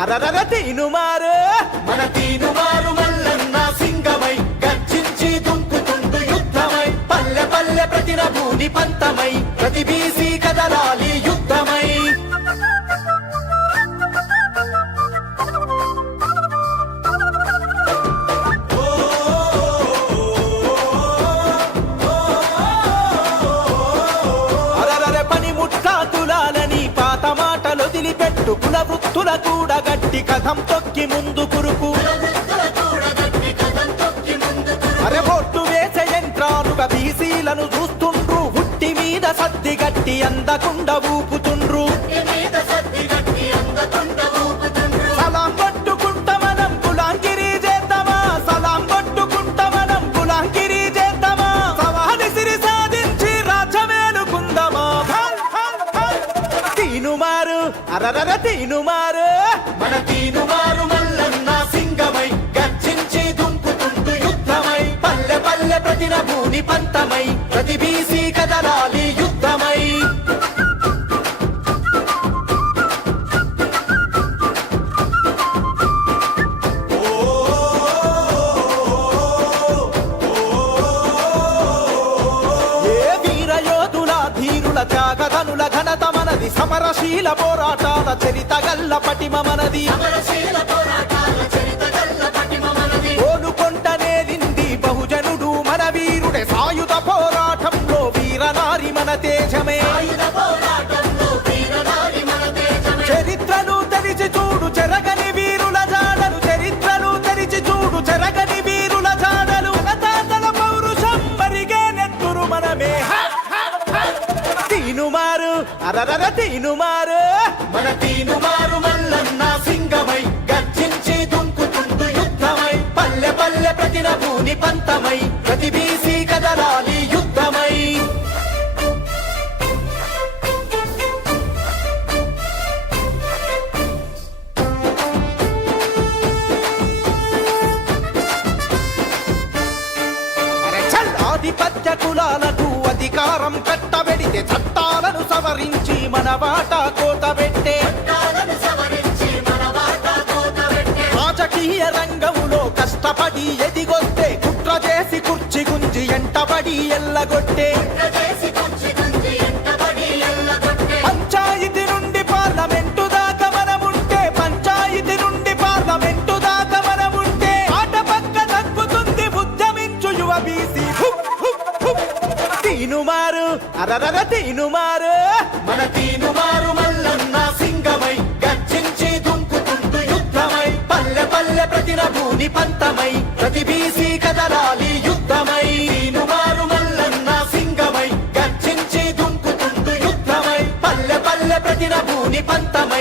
అరరర తీనుమారు మన తీనుమారు. కురుకుల వృత్తుల కూడా గట్టి కథం తొక్కి ముందు కురుకు అరే బొట్టు వేసే యంత్రాలుగా బీసీలను చూస్తుండ్రు. హుట్టి మీద సద్ది గట్టి అందకుండా ఊపుతూ అరరర తీనుమారు మన తీనుమారు మల్లన్న సింగమై గర్జించి దుంకుతుండు యుద్ధమై పల్లె పల్లె ప్రతిన భూని పంతమై ప్రతి బీసీ కదలాలి యుద్ధమై. ఏ మనది. సమరశీల పోరాటాల చరిత గల్ల పటిమ మనది. ఓలుకొంట నేలింది బహుజనుడు మన వీరుడే. సాయుధ పోరాటంలో వీరనారి మన తేజమే. అరరర తీనుమారు మన తీనుమారు మల్లన్న సింగమై గర్జించి దుంకుతుండు యుద్ధమై పల్లె పల్లె ప్రతిన భూని పంతమై ప్రతి బీసీ కదలాలి యుద్ధమై. ఆధిపత్య కులాలకు అధికారం కట్టబెడితే చట్టాలను సవరించి మన వాటా కోతబెట్టే రాజకీయ రంగంలో కష్టపడి ఎదిగొస్తే కుట్ర చేసి కుర్చి గుంజి ఎంటబడి ఎల్లగొట్టే. తీనుమారు. అరరర తీనుమారు. మన తీనుమారు మల్లన్న సింగమై గర్జించి దుంకుతుంటూ యుద్ధమై పల్లె పల్లె ప్రతిన భూని పంతమై ప్రతి బీసీ కదలాలి యుద్ధమై. తీనుమారు మల్లన్న సింగమై గర్జించి దుంకుతుంటూ యుద్ధమై పల్లె పల్లె ప్రతిన భూని పంతమై.